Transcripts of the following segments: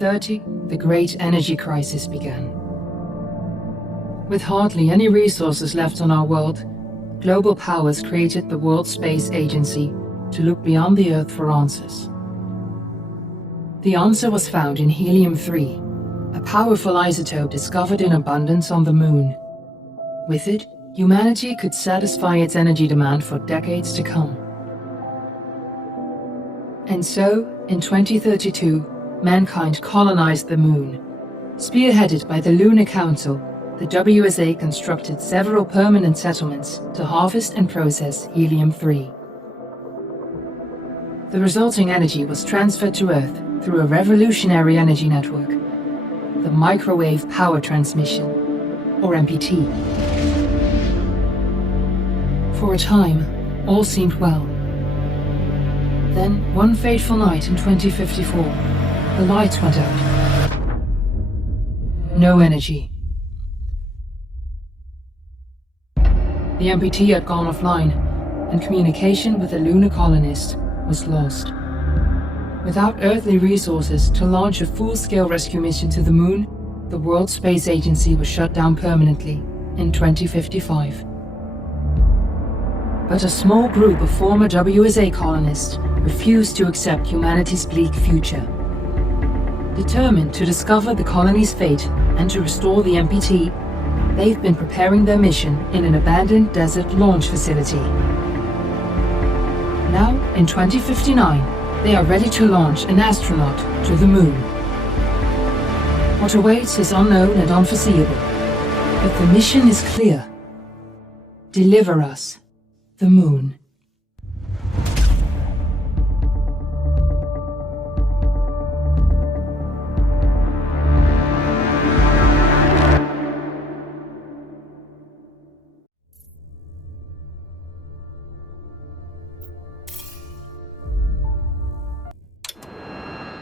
1930, the Great Energy Crisis began. With hardly any resources left on our world, global powers created the World Space Agency to look beyond the Earth for answers. The answer was found in helium-3, a powerful isotope discovered in abundance on the Moon. With it, humanity could satisfy its energy demand for decades to come. And so, in 2032, mankind colonized the Moon. Spearheaded by the Lunar Council, the WSA constructed several permanent settlements to harvest and process helium-3. The resulting energy was transferred to Earth through a revolutionary energy network, the Microwave Power Transmission, or MPT. For a time, all seemed well. Then, one fateful night in 2054, the lights went out. No energy. The MPT had gone offline, and communication with the lunar colonist was lost. Without earthly resources to launch a full-scale rescue mission to the Moon, the World Space Agency was shut down permanently in 2055. But a small group of former WSA colonists refused to accept humanity's bleak future. Determined to discover the colony's fate and to restore the MPT, they've been preparing their mission in an abandoned desert launch facility. Now, in 2059, they are ready to launch an astronaut to the Moon. What awaits is unknown and unforeseeable, but the mission is clear. Deliver us the Moon.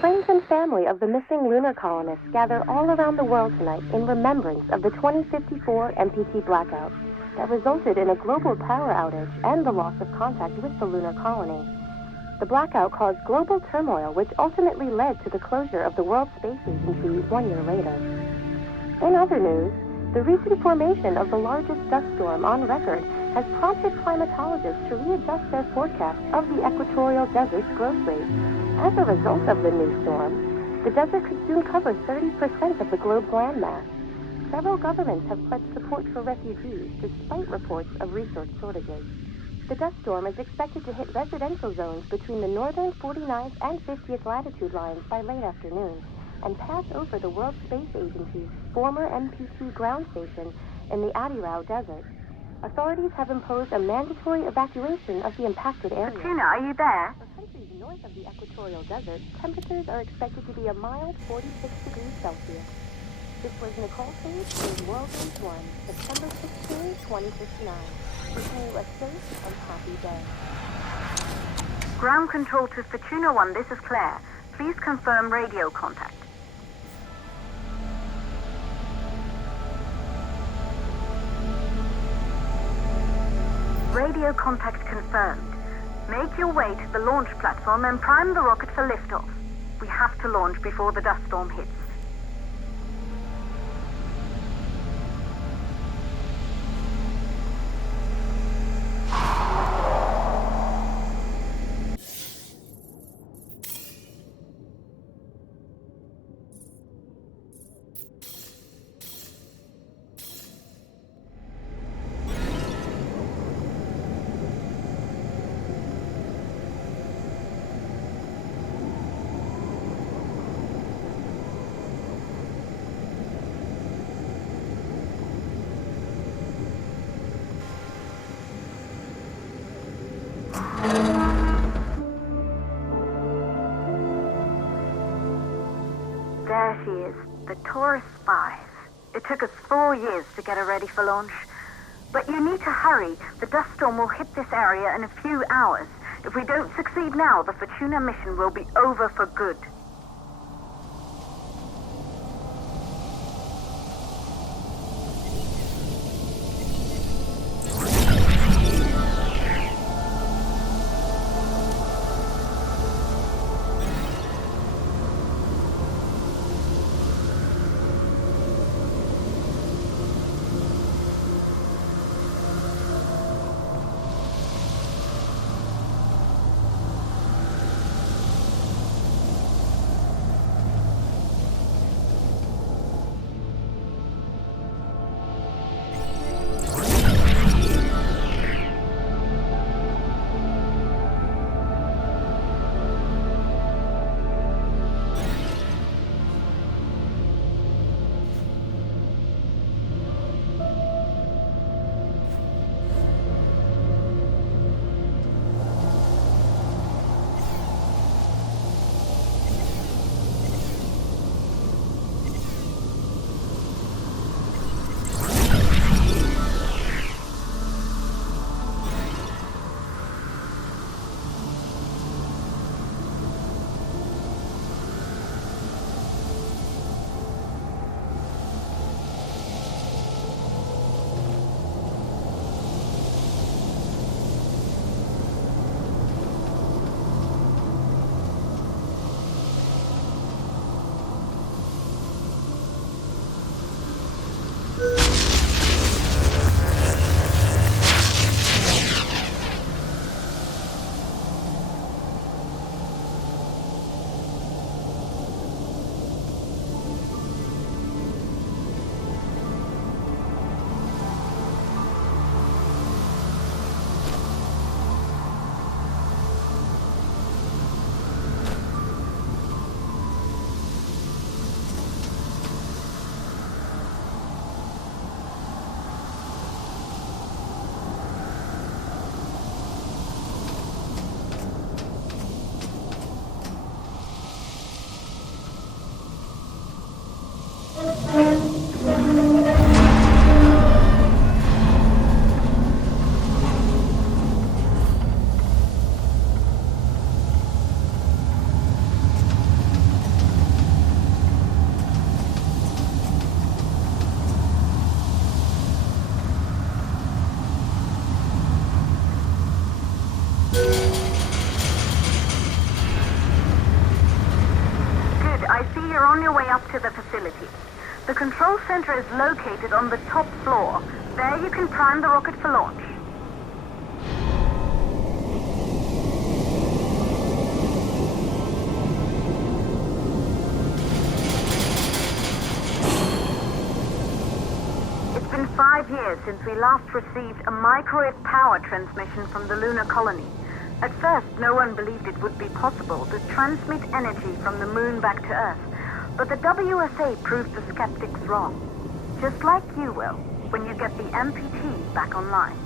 Friends and family of the missing lunar colonists gather all around the world tonight in remembrance of the 2054 MPT blackout that resulted in a global power outage and the loss of contact with the lunar colony. The blackout caused global turmoil, which ultimately led to the closure of the World Space Agency 1 year later. In other news, the recent formation of the largest dust storm on record has prompted climatologists to readjust their forecast of the equatorial desert's growth rate. As a result of the new storm, the desert could soon cover 30% of the globe's landmass. Several governments have pledged support for refugees despite reports of resource shortages. The dust storm is expected to hit residential zones between the northern 49th and 50th latitude lines by late afternoon and pass over the World Space Agency's former MPT ground station in the Adirau Desert. Authorities have imposed a mandatory evacuation of the impacted area. Tuna, are you there? For countries north of the equatorial desert, temperatures are expected to be a mild 46 degrees Celsius. This was Nicole Page in World News 1, September 16, 2059. Wishing you a safe and happy day. Ground control to Fortuna 1, this is Claire. Please confirm radio contact. Radio contact confirmed. Make your way to the launch platform and prime the rocket for liftoff. We have to launch before the dust storm hits. There she is, the Taurus 5. It took us 4 years to get her ready for launch. But you need to hurry. The dust storm will hit this area in a few hours. If we don't succeed now, the Fortuna mission will be over for good. on your way up to the facility. The control center is located on the top floor. There you can prime the rocket for launch. It's been 5 years since we last received a microwave power transmission from the lunar colony. At first, no one believed it would be possible to transmit energy from the moon back to Earth, but the WSA proved the skeptics wrong. Just like you will, when you get the MPT back online.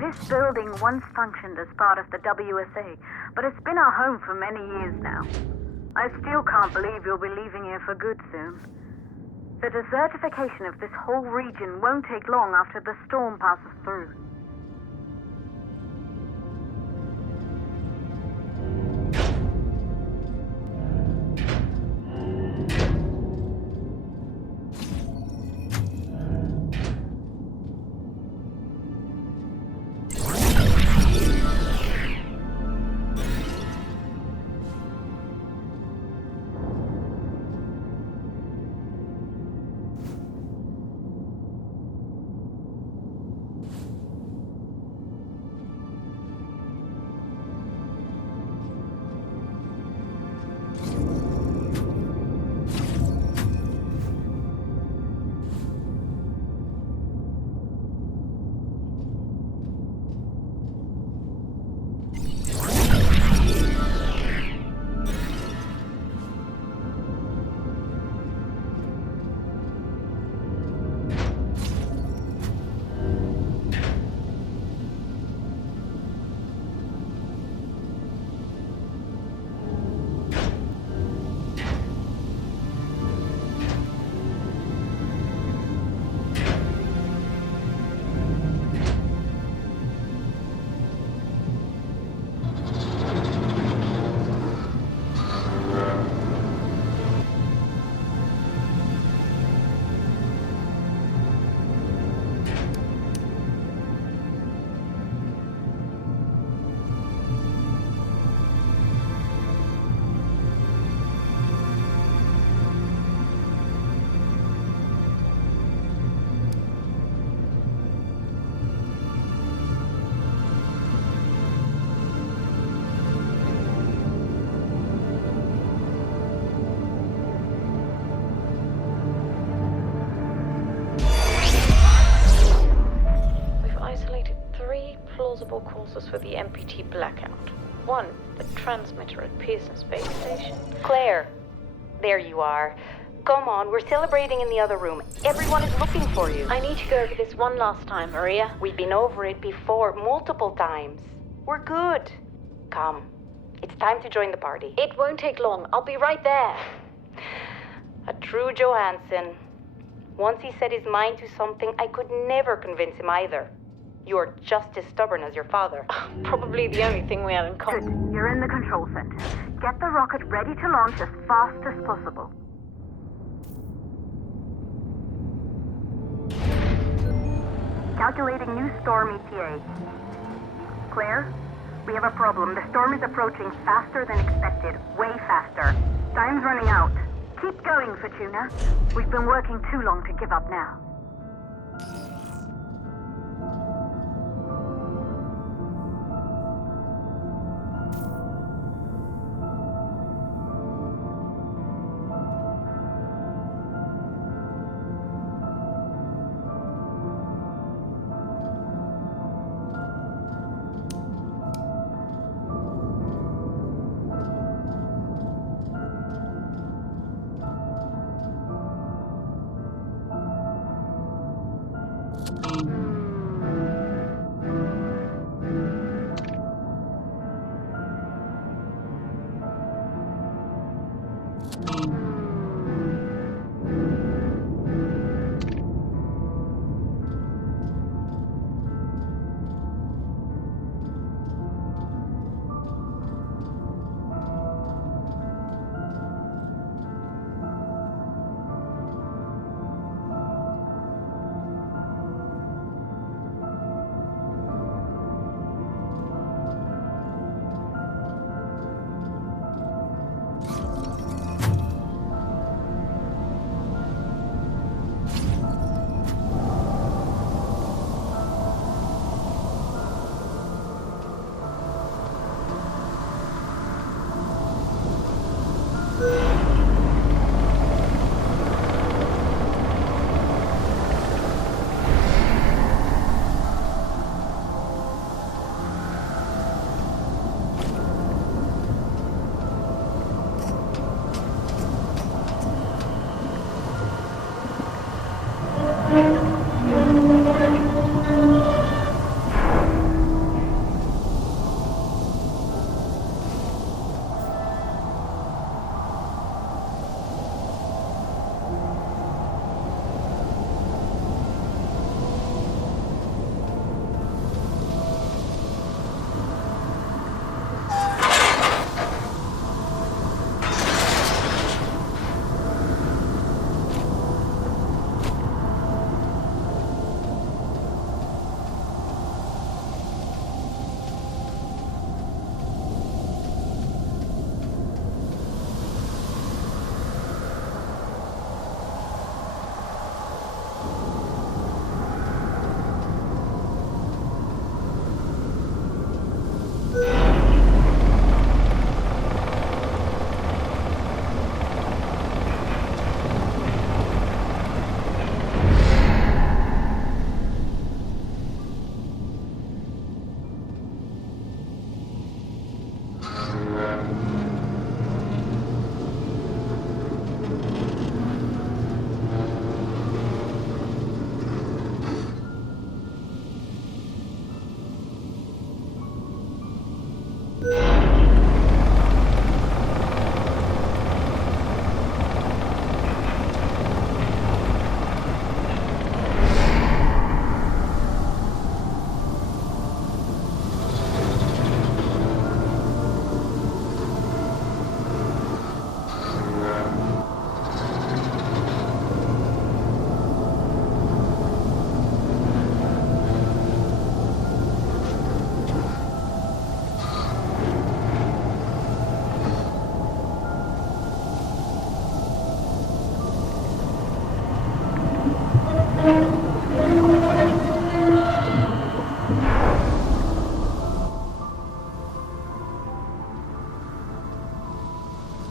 This building once functioned as part of the WSA, but it's been our home for many years now. I still can't believe you'll be leaving here for good soon. The desertification of this whole region won't take long after the storm passes through. available courses for the MPT blackout. 1, the transmitter at Pearson Space Station. Claire, there you are. Come on, we're celebrating in the other room. Everyone is looking for you. I need to go over this one last time, Maria. We've been over it before, multiple times. We're good. Come, it's time to join the party. It won't take long. I'll be right there. A true Johansson. Once he set his mind to something, I could never convince him either. You're just as stubborn as your father. Probably the only thing we have in Good. common. You're in the control center. Get the rocket ready to launch as fast as possible. Calculating new storm ETA. Claire, we have a problem. The storm is approaching faster than expected. Way faster. Time's running out. Keep going, Fortuna. We've been working too long to give up now.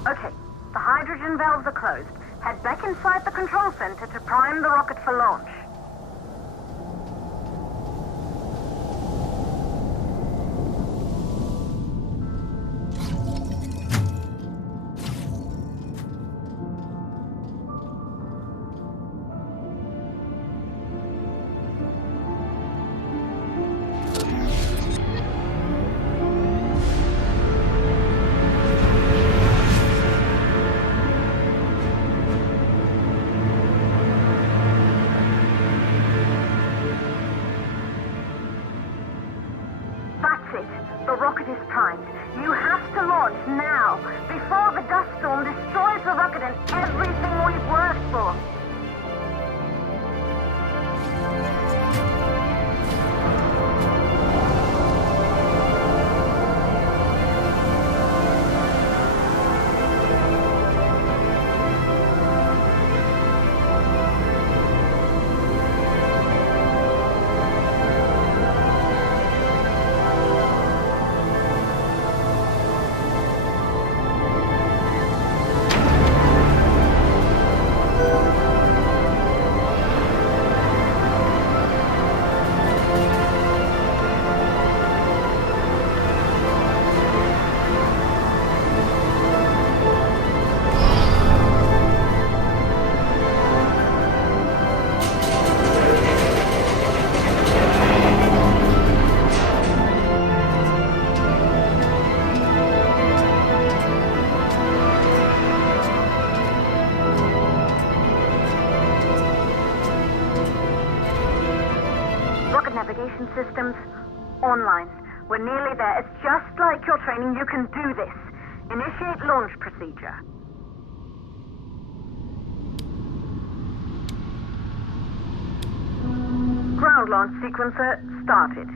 Okay, the hydrogen valves are closed. Head back inside the control center to prime the rocket for launch. navigation systems, online. We're nearly there. It's just like your training. You can do this. Initiate launch procedure. Ground launch sequencer started.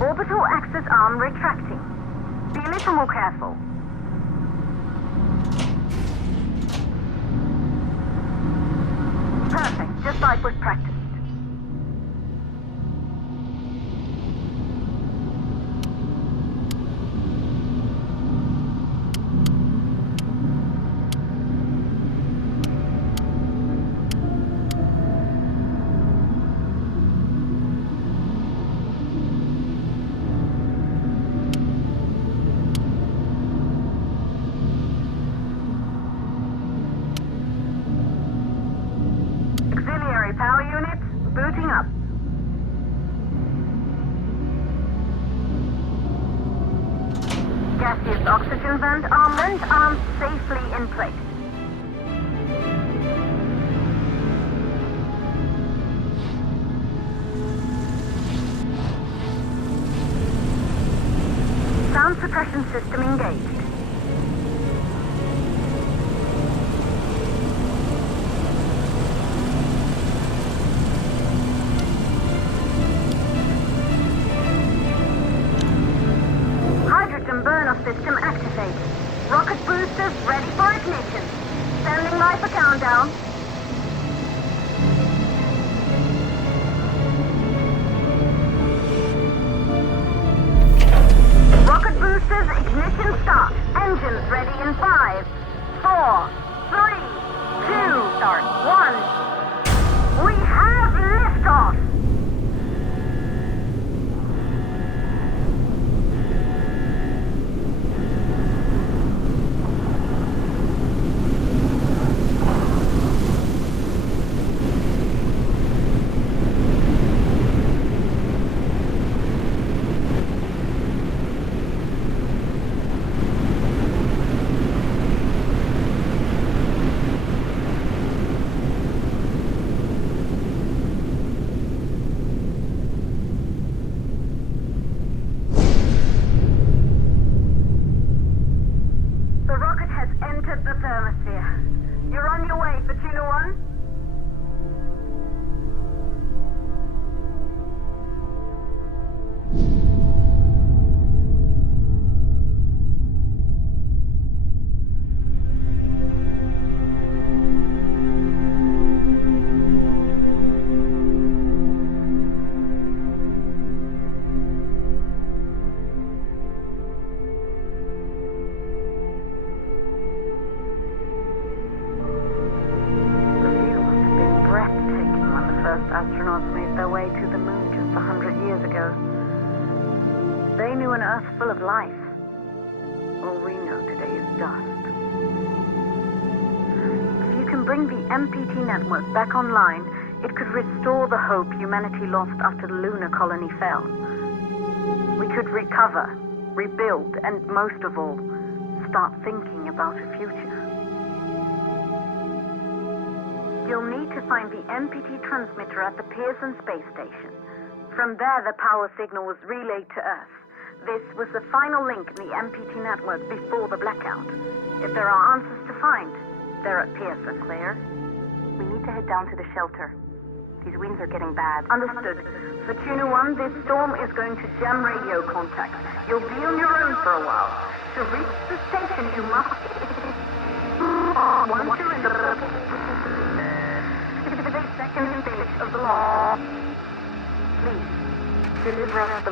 Orbital access arm retracting. Be a little more careful. Perfect, just like we've practiced. Power units, booting up. Gaseous oxygen vent arms safely in place. Sound suppression system engaged. System activated. Rocket boosters ready for ignition. Standing by for countdown. Rocket boosters ignition start. Engines ready in 5, 4, 3, 2, start 1. We have liftoff. The thermosphere. You're on your way, Fortuna 1. Astronauts made their way to the moon just 100 years ago. They knew an Earth full of life. All we know today is dust. If you can bring the MPT network back online, it could restore the hope humanity lost after the lunar colony fell. We could recover, rebuild, and most of all, start thinking about a future. You'll need to find the MPT transmitter at the Pearson space station. From there, the power signal was relayed to Earth. This was the final link in the MPT network before the blackout. If there are answers to find, they're at Pearson. Claire, we need to head down to the shelter. These winds are getting bad. Understood. Fortuna 1, this storm is going to jam radio contact. You'll be on your own for a while. To reach the station, you must... Once you're in the second stage of the launch, please deliver us the